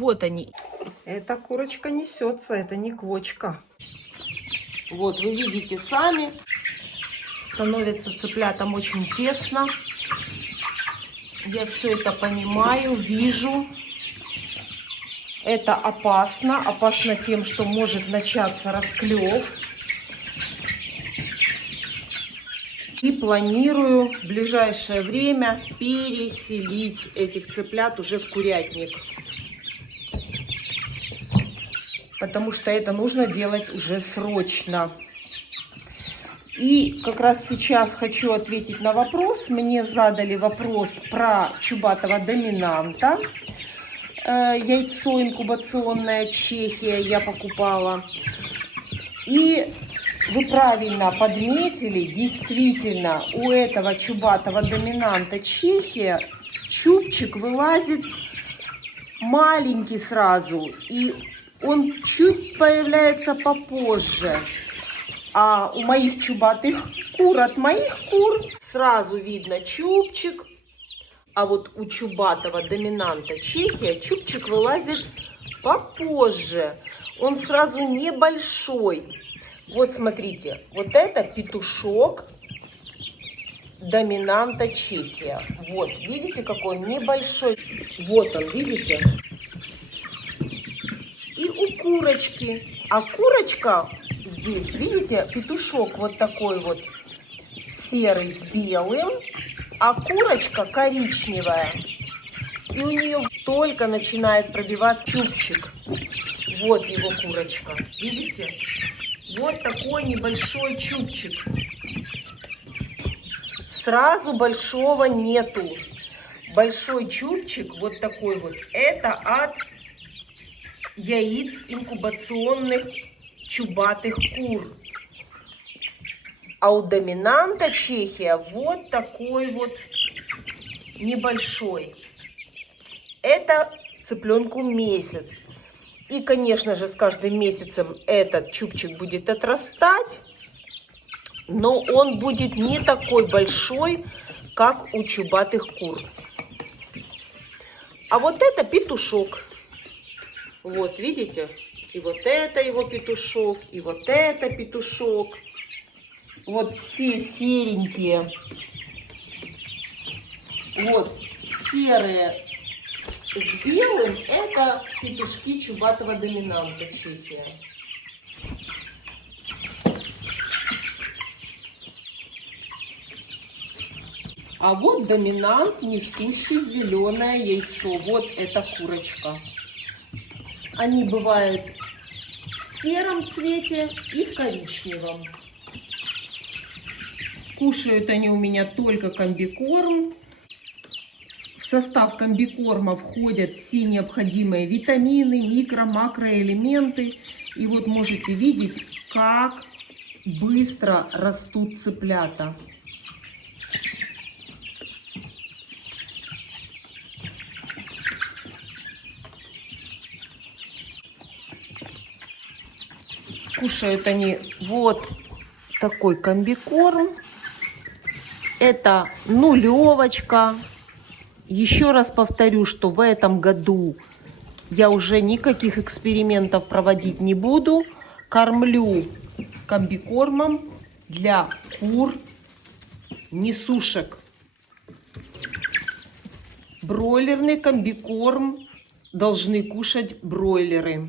Вот они. Эта курочка несется, это не квочка. Вот, вы видите сами, становится цыплятам очень тесно. Я все это понимаю, вижу. Это опасно. Опасно тем, что может начаться расклев. И планирую в ближайшее время переселить этих цыплят уже в курятник. Потому что это нужно делать уже срочно. И как раз сейчас хочу ответить на вопрос. Мне задали вопрос про чубатого доминанта. Яйцо инкубационное, Чехия, я покупала. И вы правильно подметили, действительно, у этого чубатого доминанта Чехия чубчик вылазит маленький сразу. И он чуть появляется попозже. А у моих чубатых кур, от моих кур, сразу видно чубчик. А вот у чубатого доминанта Чехия чубчик вылазит попозже. Он сразу небольшой. Вот смотрите, вот это петушок доминанта Чехия. Вот, видите, какой он небольшой. Вот он, видите? И у курочки. А курочка здесь, видите, петушок вот такой вот серый с белым. А курочка коричневая. И у нее только начинает пробиваться чубчик. Вот его курочка. Видите? Вот такой небольшой чубчик. Сразу большого нету. Большой чубчик, вот такой вот, это от яиц инкубационных чубатых кур. А у доминанта Чехия вот такой вот небольшой. Это цыпленку месяц. И, конечно же, с каждым месяцем этот чубчик будет отрастать. Но он будет не такой большой, как у чубатых кур. А вот это петушок. Вот, видите? И вот это его петушок, и вот это петушок. Вот все серенькие, вот серые с белым, это петушки чубатого доминанта Чехия. А вот доминант, несущий зеленое яйцо. Вот эта курочка. Они бывают в сером цвете и в коричневом. Кушают они у меня только комбикорм. В состав комбикорма входят все необходимые витамины, микро-, макроэлементы. И вот можете видеть, как быстро растут цыплята. Кушают они вот такой комбикорм. Это нулевочка. Еще раз повторю, что в этом году я уже никаких экспериментов проводить не буду. Кормлю комбикормом для кур несушек. Бройлерный комбикорм должны кушать бройлеры.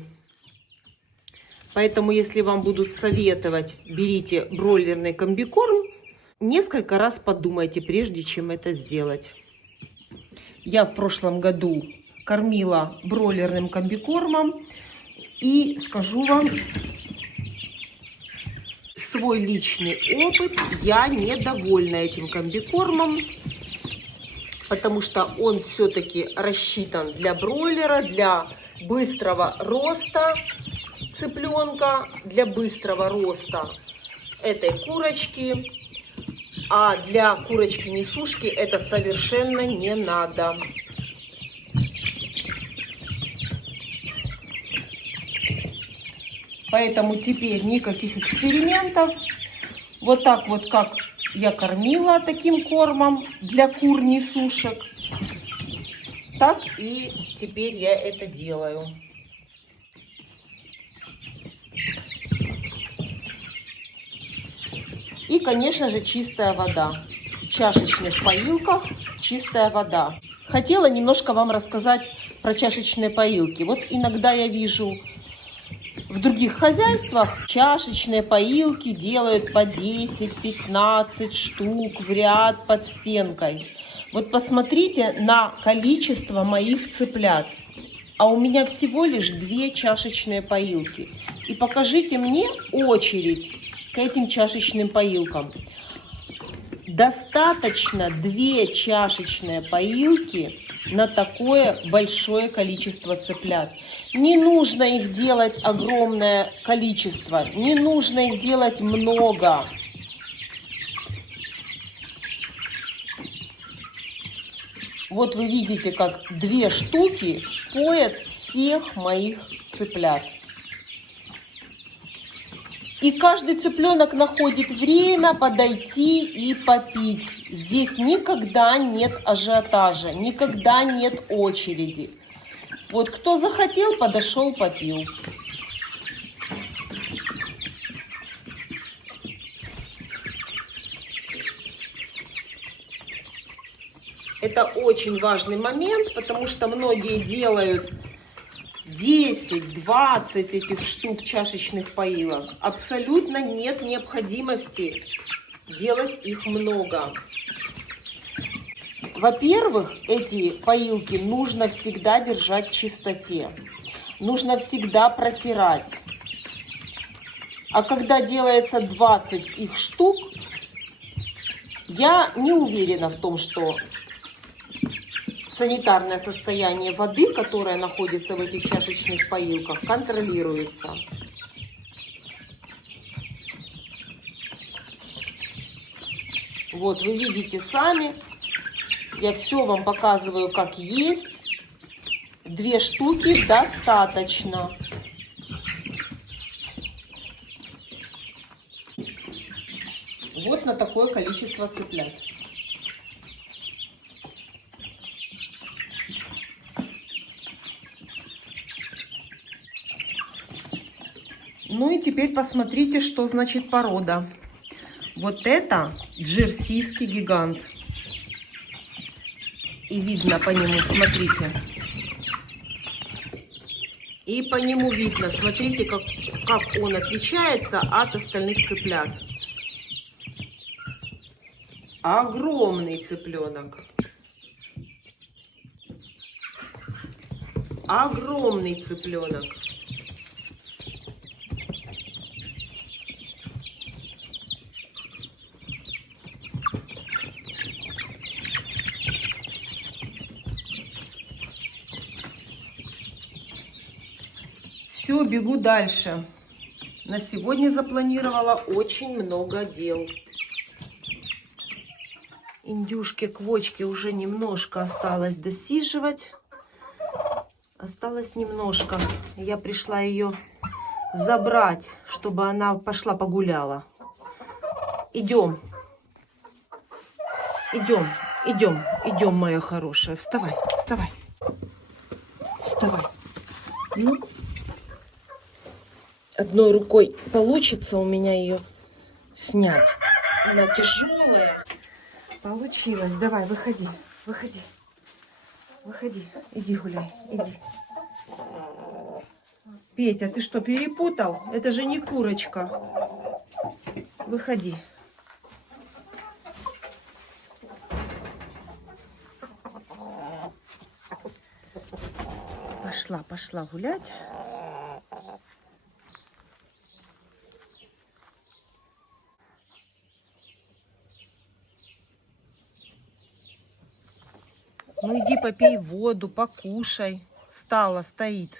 Поэтому, если вам будут советовать, берите бройлерный комбикорм, несколько раз подумайте, прежде чем это сделать. Я в прошлом году кормила бройлерным комбикормом. И скажу вам свой личный опыт. Я недовольна этим комбикормом, потому что он все-таки рассчитан для бройлера, для быстрого роста цыпленка, для быстрого роста этой курочки. А для курочки-несушки это совершенно не надо. Поэтому теперь никаких экспериментов. Вот так вот, как я кормила таким кормом для кур-несушек, так и теперь я это делаю. И, конечно же, чистая вода. В чашечных поилках чистая вода. Хотела немножко вам рассказать про чашечные поилки. Вот иногда я вижу в других хозяйствах чашечные поилки делают по 10-15 штук в ряд под стенкой. Вот посмотрите на количество моих цыплят. А у меня всего лишь 2 чашечные поилки. И покажите мне очередь к этим чашечным поилкам. Достаточно 2 чашечные поилки на такое большое количество цыплят. Не нужно их делать огромное количество, не нужно их делать много. Вот вы видите, как 2 штуки поят всех моих цыплят. И каждый цыпленок находит время подойти и попить. Здесь никогда нет ажиотажа, никогда нет очереди. Вот кто захотел, подошел, попил. Это очень важный момент, потому что многие делают 10-20 этих штук чашечных поилок. Абсолютно нет необходимости делать их много. Во-первых, эти поилки нужно всегда держать в чистоте. Нужно всегда протирать. А когда делается 20 их штук, я не уверена в том, что санитарное состояние воды, которая находится в этих чашечных поилках, контролируется. Вот вы видите сами, я все вам показываю как есть. 2 штуки достаточно. Вот на такое количество цыплят. Ну и теперь посмотрите, что значит порода. Вот это джерсийский гигант. И видно по нему, смотрите. И по нему видно, смотрите, как он отличается от остальных цыплят. Огромный цыпленок. Огромный цыпленок. Все, бегу дальше. На сегодня запланировала очень много дел. Индюшке, квочке уже немножко осталось досиживать. Осталось немножко. Я пришла ее забрать, чтобы она пошла погуляла. Идем. Идем, идем, идем, моя хорошая. Вставай, вставай. Вставай. Ну, одной рукой получится у меня ее снять. Она тяжелая. Получилось. Давай, выходи, выходи. Выходи. Иди гуляй, иди. Петя, ты что, перепутал? Это же не курочка. Выходи. Пошла, пошла гулять. Ну иди попей воду, покушай. Стала, стоит.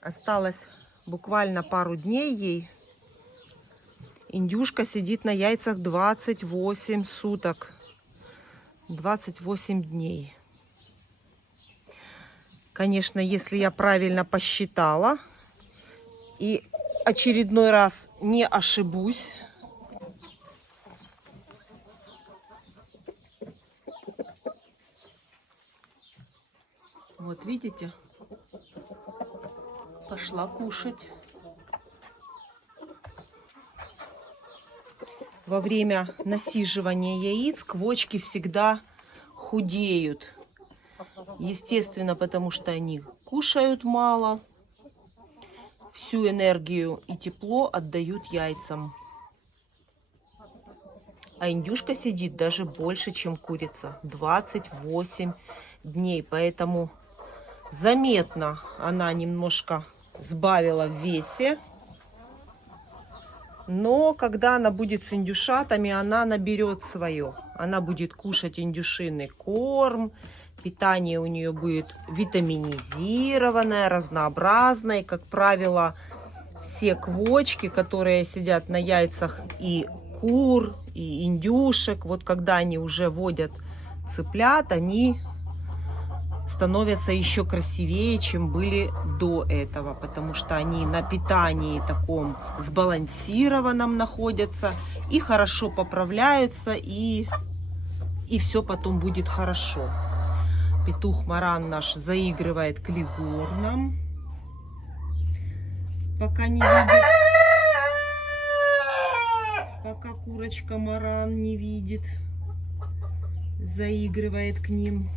Осталось буквально пару дней ей. Индюшка сидит на яйцах 28 суток. 28 дней. Конечно, если я правильно посчитала и очередной раз не ошибусь, Вот видите? Пошла кушать. Во время насиживания яиц квочки всегда худеют. Естественно, потому что они кушают мало. Всю энергию и тепло отдают яйцам. А индюшка сидит даже больше, чем курица. 28 дней. Поэтому заметно она немножко сбавила в весе. Но когда она будет с индюшатами, она наберет свое. Она будет кушать индюшиный корм. Питание у нее будет витаминизированное, разнообразное. И, как правило, все квочки, которые сидят на яйцах и кур, и индюшек, вот когда они уже водят цыплят, они становятся еще красивее, чем были до этого, потому что они на питании таком сбалансированном находятся и хорошо поправляются, и все потом будет хорошо. Петух Маран наш заигрывает клигорном, пока не видит, пока курочка Маран не видит, заигрывает к ним.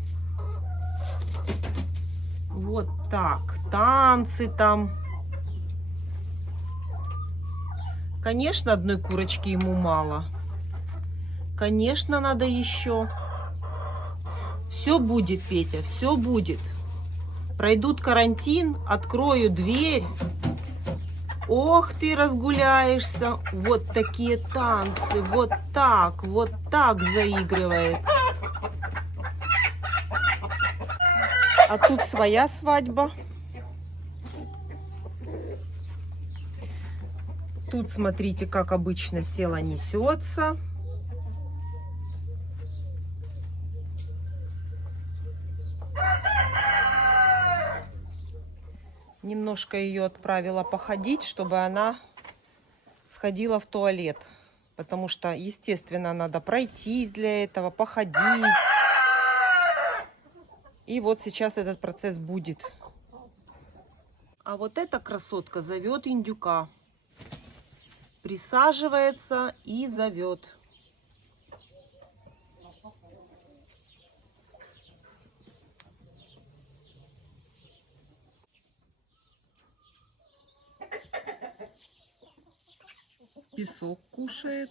Вот так, танцы там. Конечно, одной курочки ему мало. Конечно, надо еще. Все будет, Петя, все будет. Пройдут карантин, открою дверь. Ох, ты разгуляешься. Вот такие танцы, вот так заигрывает. А тут своя свадьба. Тут, смотрите, как обычно села несется. Немножко ее отправила походить, чтобы она сходила в туалет. Потому что, естественно, надо пройтись для этого, походить. И вот сейчас этот процесс будет. А вот эта красотка зовет индюка. Присаживается и зовет. Песок кушает.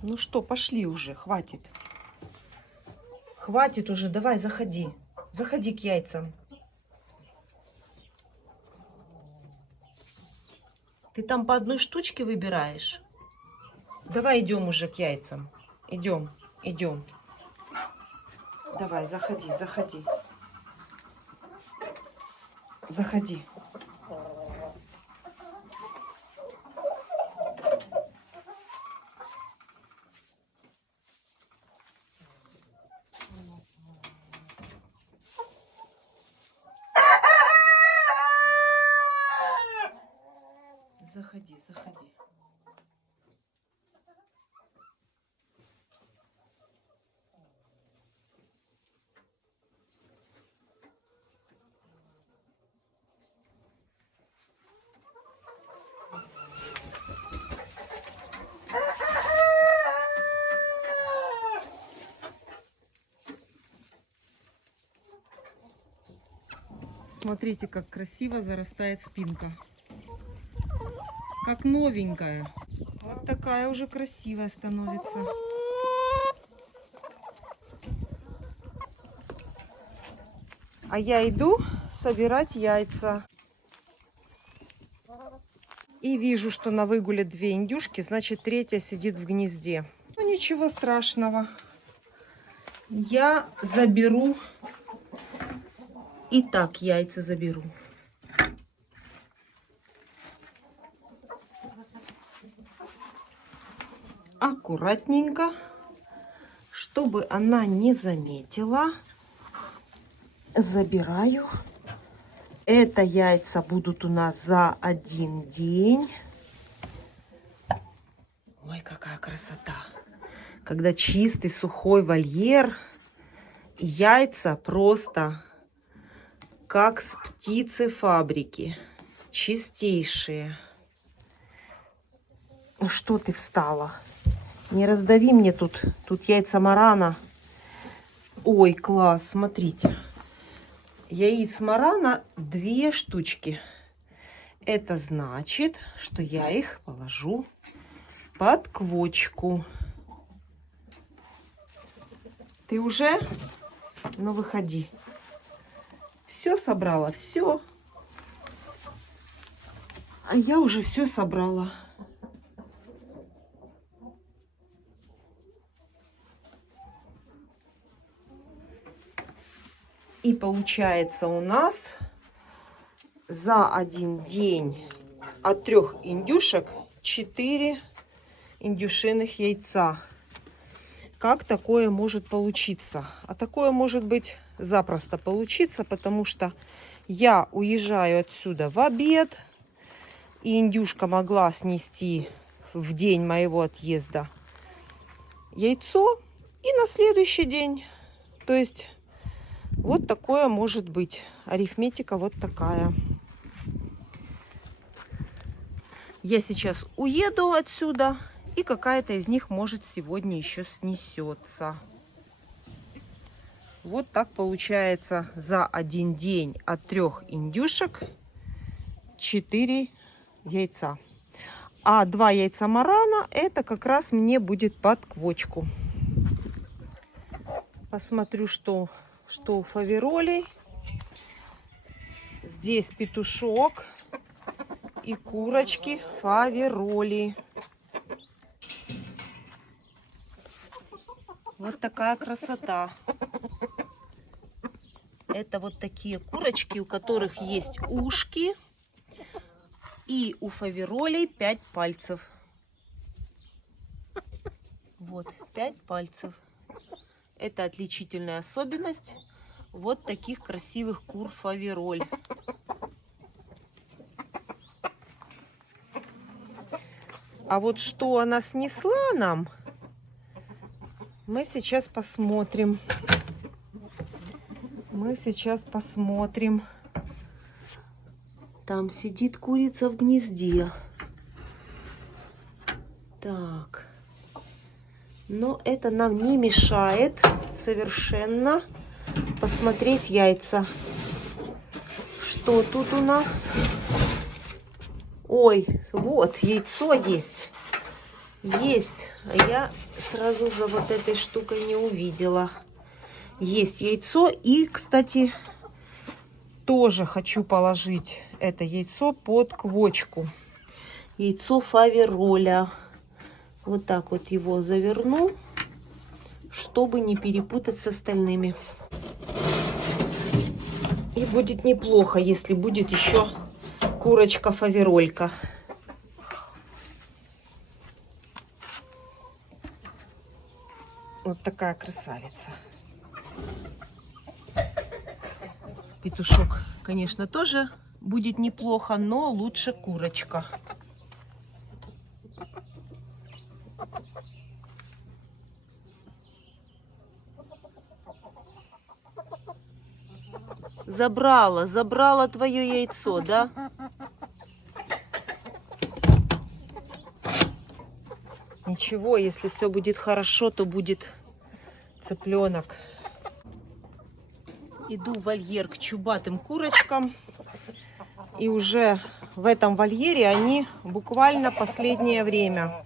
Ну что, пошли уже, хватит. Хватит уже, давай, заходи. Заходи к яйцам. Ты там по одной штучке выбираешь? Давай идем уже к яйцам. Идем, идем. Давай, заходи, заходи. Заходи. Заходи, заходи. Смотрите, как красиво зарастает спинка. Как новенькая. Вот такая уже красивая становится. А я иду собирать яйца. И вижу, что на выгуле 2 индюшки, значит, 3-я сидит в гнезде. Ну, ничего страшного. Я заберу. И так яйца заберу. Аккуратненько, чтобы она не заметила. Забираю. Это яйца будут у нас за 1 день. Ой, какая красота. Когда чистый, сухой вольер. И яйца просто как с птицефабрики. Чистейшие. Ну что ты встала? Не раздави мне тут. Тут яйца марана. Ой, класс, смотрите. Яиц марана 2 штучки. Это значит, что я их положу под квочку. Ты уже? Ну, выходи. Все собрала, все. А я уже все собрала. И получается у нас за 1 день от 3 индюшек 4 индюшиных яйца. Как такое может получиться? А такое может быть запросто получиться, потому что я уезжаю отсюда в обед, и индюшка могла снести в день моего отъезда яйцо и на следующий день. То есть вот такое может быть. Арифметика вот такая. Я сейчас уеду отсюда, и какая-то из них может сегодня еще снесется. Вот так получается за 1 день от 3 индюшек 4 яйца. А 2 яйца марана это как раз мне будет под квочку. Посмотрю, что у фаверолей. Здесь петушок и курочки фавероли. Вот такая красота. Это вот такие курочки, у которых есть ушки. И у фаверолей 5 пальцев. Вот, 5 пальцев. Это отличительная особенность вот таких красивых кур фавероль. А вот что она снесла нам, мы сейчас посмотрим. Мы сейчас посмотрим. Там сидит курица в гнезде. Так. Но это нам не мешает совершенно посмотреть яйца. Что тут у нас? Ой, вот яйцо есть. Есть. А я сразу за вот этой штукой не увидела. Есть яйцо. И, кстати, тоже хочу положить это яйцо под квочку. Яйцо фавероля. Вот так вот его заверну, чтобы не перепутать с остальными. И будет неплохо, если будет еще курочка-фаверолька. Вот такая красавица. Петушок, конечно, тоже будет неплохо, но лучше курочка. Забрала твое яйцо, да? Ничего, если все будет хорошо, то будет цыпленок. Иду в вольер к чубатым курочкам. И уже в этом вольере они буквально последнее время.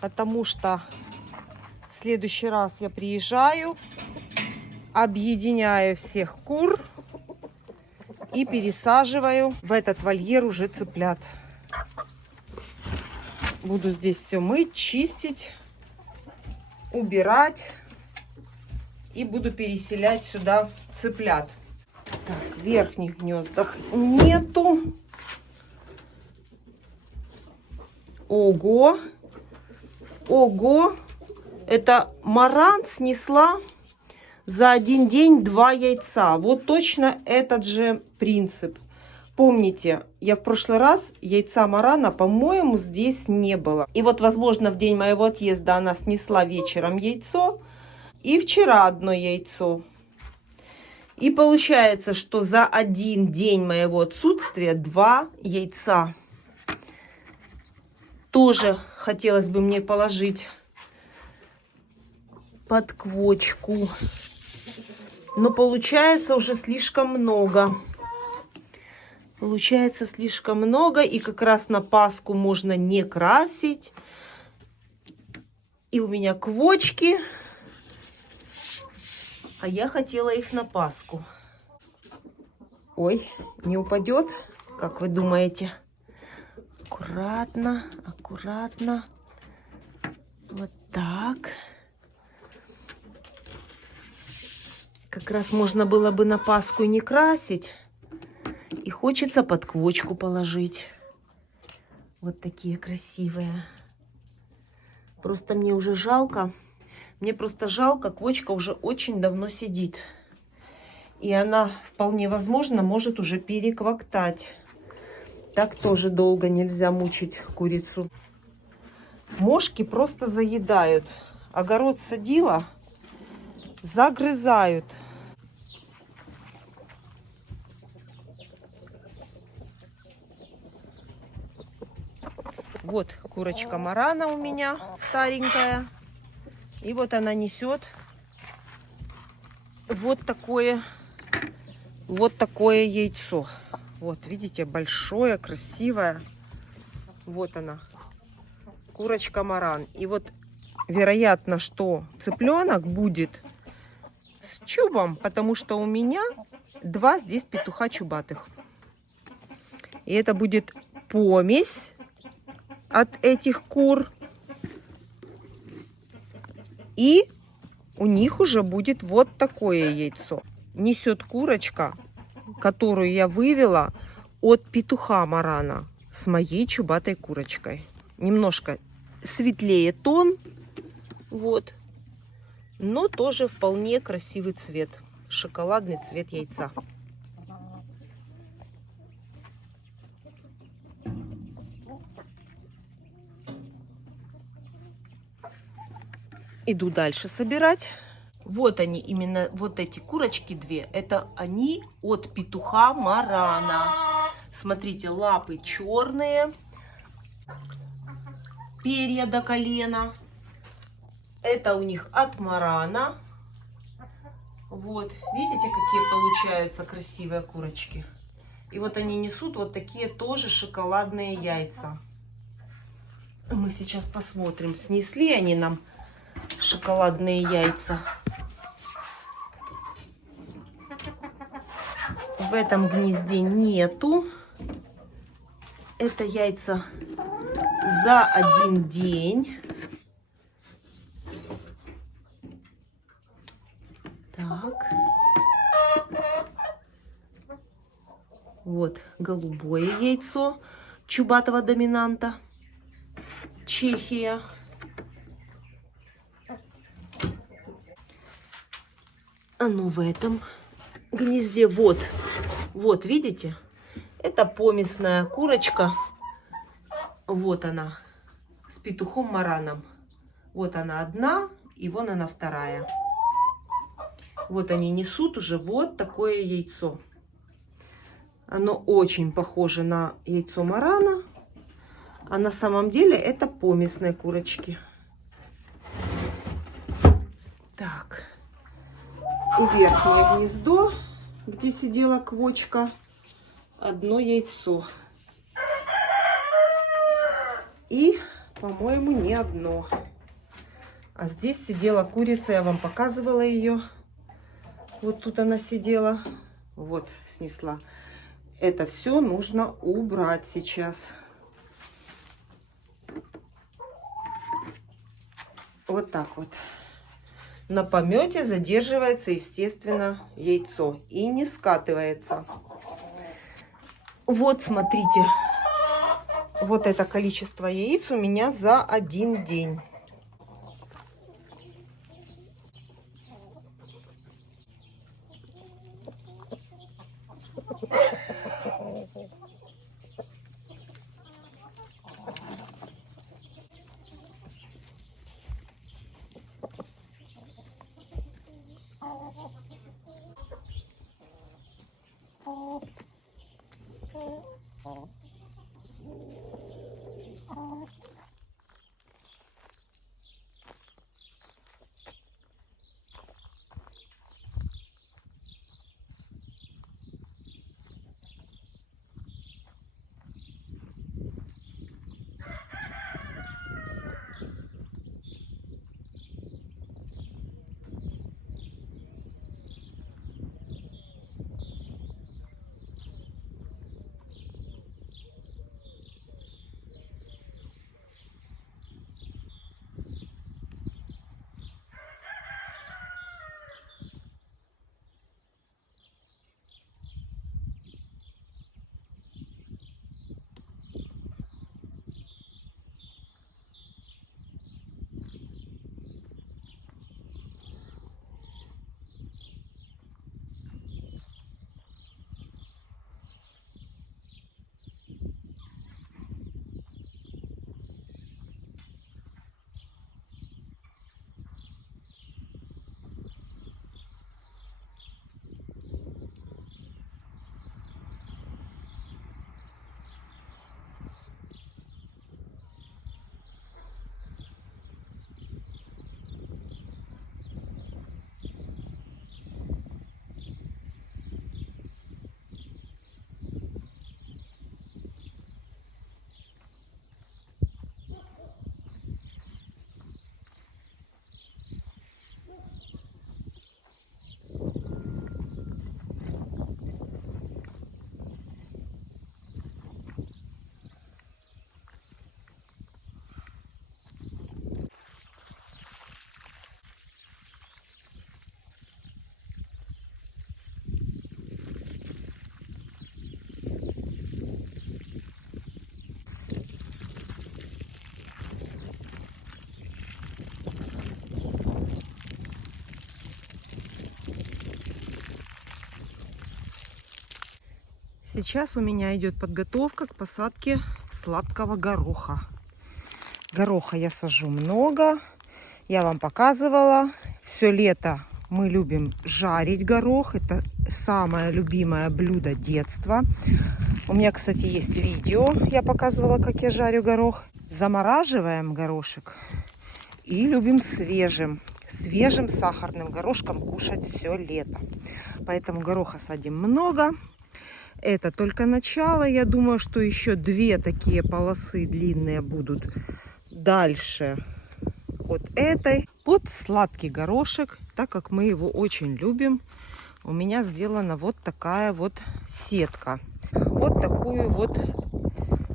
Потому что в следующий раз я приезжаю, объединяю всех кур и пересаживаю в этот вольер уже цыплят. Буду здесь все мыть, чистить, убирать. И буду переселять сюда цыплят. Так, в верхних гнездах нету. Ого! Ого! Это маран снесла за один день 2 яйца. Вот точно этот же принцип. Помните, я в прошлый раз яйца марана, по-моему, здесь не было. И вот, возможно, в день моего отъезда она снесла вечером яйцо. И вчера одно яйцо. И получается, что за один день моего отсутствия 2 яйца. Тоже хотелось бы мне положить под квочку. Но получается уже слишком много. Получается слишком много. И как раз на Пасху можно не красить. И у меня квочки. А я хотела их на Пасху. Ой, не упадет? Как вы думаете? Аккуратно, аккуратно. Вот так. Как раз можно было бы на Пасху не красить. И хочется под квочку положить. Вот такие красивые. Просто мне уже жалко. Мне просто жалко, квочка уже очень давно сидит. И она, вполне возможно, может уже переквактать. Так тоже долго нельзя мучить курицу. Мошки просто заедают. Огород садила, загрызают. Вот курочка марана у меня старенькая. И вот она несет вот такое яйцо. Вот, видите, большое, красивое. Вот она, курочка маран. И вот вероятно, что цыпленок будет с чубом, потому что у меня 2 здесь петуха чубатых. И это будет помесь от этих кур. И у них уже будет вот такое яйцо. Несет курочка, которую я вывела от петуха марана с моей чубатой курочкой. Немножко светлее тон, вот, но тоже вполне красивый цвет. Шоколадный цвет яйца. Иду дальше собирать. Вот они, именно вот эти курочки 2. Это они от петуха марана. Смотрите, лапы черные. Перья до колена. Это у них от марана. Вот, видите, какие получаются красивые курочки. И вот они несут вот такие тоже шоколадные яйца. Мы сейчас посмотрим, снесли они нам шоколадные яйца. В этом гнезде нету. Это яйца за один день. Так. Вот голубое яйцо чубатого доминанта. Чехия. А ну в этом гнезде вот видите, это помесная курочка. Вот она с петухом мараном. Вот она одна, и вон она вторая. Вот они несут уже вот такое яйцо. Оно очень похоже на яйцо марана, а на самом деле это помесные курочки. Так. И верхнее гнездо, где сидела квочка, одно яйцо. И, по-моему, не одно. А здесь сидела курица, я вам показывала ее. Вот тут она сидела. Вот, снесла. Это все нужно убрать сейчас. Вот так вот. На помете задерживается, естественно, яйцо и не скатывается. Вот, смотрите. Вот это количество яиц у меня за один день. Сейчас у меня идет подготовка к посадке сладкого гороха. Гороха я сажу много. Я вам показывала. Все лето мы любим жарить горох. Это самое любимое блюдо детства. У меня, кстати, есть видео. Я показывала, как я жарю горох. Замораживаем горошек и любим свежим сахарным горошком кушать все лето. Поэтому гороха садим много. Это только начало. Я думаю, что еще 2 такие полосы длинные будут дальше от этой. Под сладкий горошек, так как мы его очень любим, у меня сделана вот такая вот сетка. Вот такую вот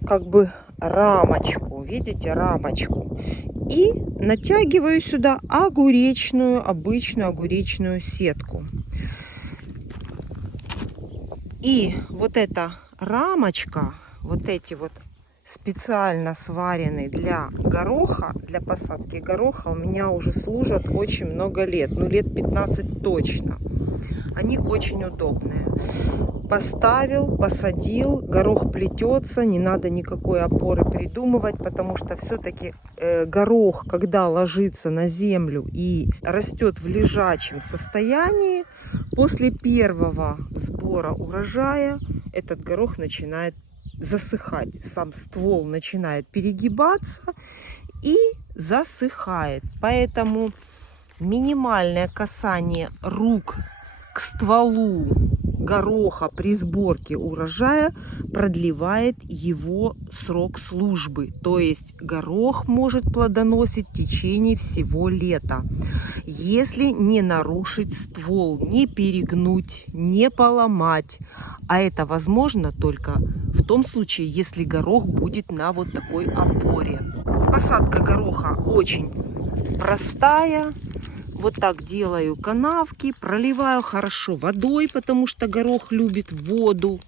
как бы рамочку. Видите, рамочку. И натягиваю сюда огуречную, обычную огуречную сетку. И вот эта рамочка, вот эти вот специально сваренные для гороха, для посадки гороха, у меня уже служат очень много лет. Ну, лет 15 точно. Они очень удобные. Поставил, посадил, горох плетется, не надо никакой опоры придумывать, потому что все-таки горох, когда ложится на землю и растет в лежачем состоянии, после первого сбора урожая этот горох начинает засыхать. Сам ствол начинает перегибаться и засыхает. Поэтому минимальное касание рук к стволу гороха при сборке урожая продлевает его срок службы. То есть горох может плодоносить в течение всего лета, если не нарушить ствол, не перегнуть, не поломать. А это возможно только в том случае, если горох будет на вот такой опоре. Посадка гороха очень простая. Вот так делаю канавки, проливаю хорошо водой, потому что горох любит воду.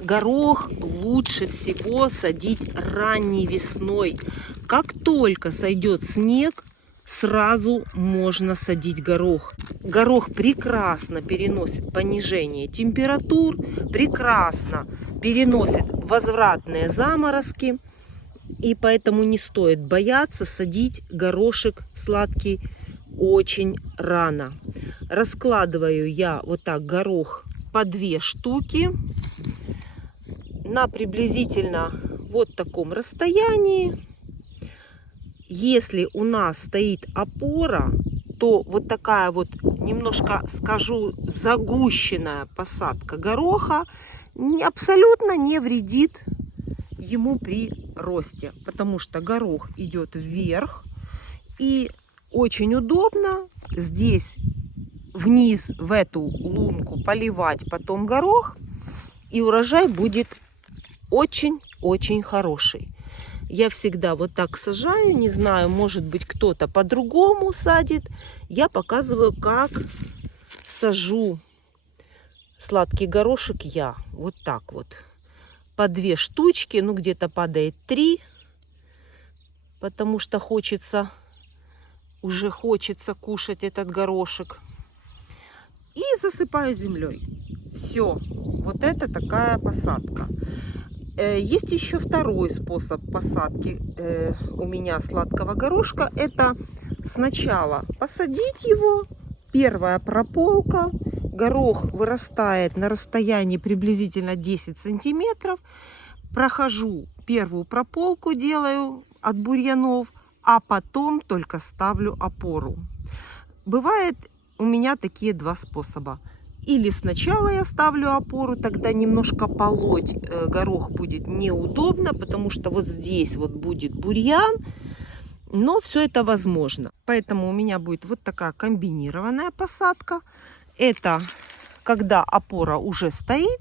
Горох лучше всего садить ранней весной. Как только сойдет снег, сразу можно садить горох. Горох прекрасно переносит понижение температур, прекрасно переносит возвратные заморозки. И поэтому не стоит бояться садить горошек сладкий очень рано. Раскладываю я вот так горох по 2 штуки на приблизительно вот таком расстоянии. Если у нас стоит опора, то вот такая вот немножко, скажу, загущенная посадка гороха абсолютно не вредит ему при росте, потому что горох идет вверх, и очень удобно здесь вниз в эту лунку поливать потом горох, и урожай будет очень-очень хороший. Я всегда вот так сажаю, не знаю, может быть, кто-то по-другому садит. Я показываю, как сажу сладкий горошек я. Вот так вот. По 2 штучки, ну где-то падает 3, потому что уже хочется кушать этот горошек. И засыпаю землей. Все, вот это такая посадка. Есть еще второй способ посадки у меня сладкого горошка. Это сначала посадить его, первая прополка. Горох вырастает на расстоянии приблизительно 10 сантиметров. Прохожу первую прополку, делаю от бурьянов, а потом только ставлю опору. Бывает у меня такие 2 способа. Или сначала я ставлю опору, тогда немножко полоть горох будет неудобно, потому что вот здесь вот будет бурьян, но все это возможно. Поэтому у меня будет вот такая комбинированная посадка. Это когда опора уже стоит,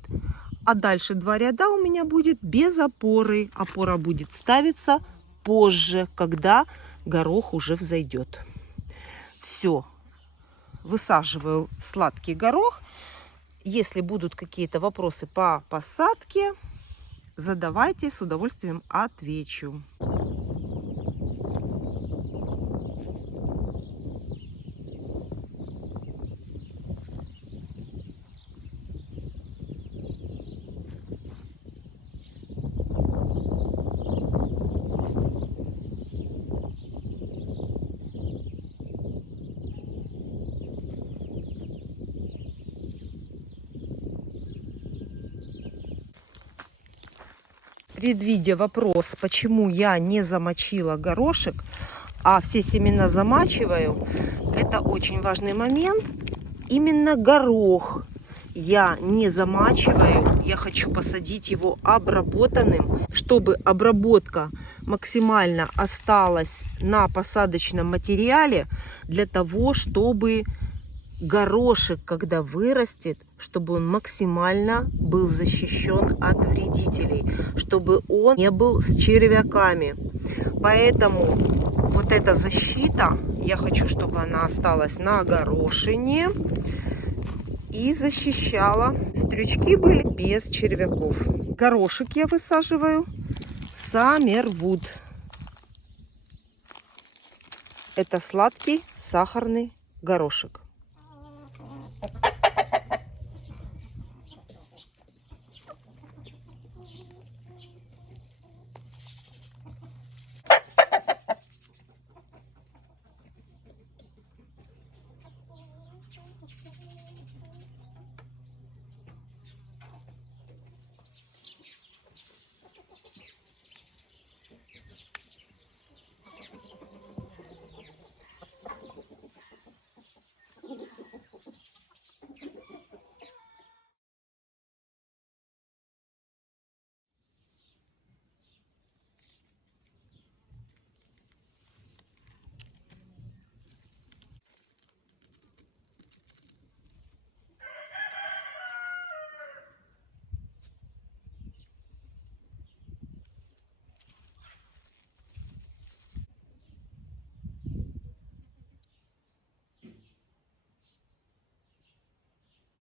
а дальше 2 ряда у меня будет без опоры. Опора будет ставиться позже, когда горох уже взойдет. Все. Высаживаю сладкий горох. Если будут какие-то вопросы по посадке, задавайте, с удовольствием отвечу. Предвидя вопрос, почему я не замочила горошек, а все семена замачиваю, это очень важный момент. Именно горох я не замачиваю, я хочу посадить его обработанным, чтобы обработка максимально осталась на посадочном материале, для того, чтобы горошек, когда вырастет, чтобы он максимально был защищен от вредителей, чтобы он не был с червяками. Поэтому вот эта защита, я хочу, чтобы она осталась на горошине и защищала. Стрючки были без червяков. Горошек я высаживаю Саммервуд. Это сладкий сахарный горошек.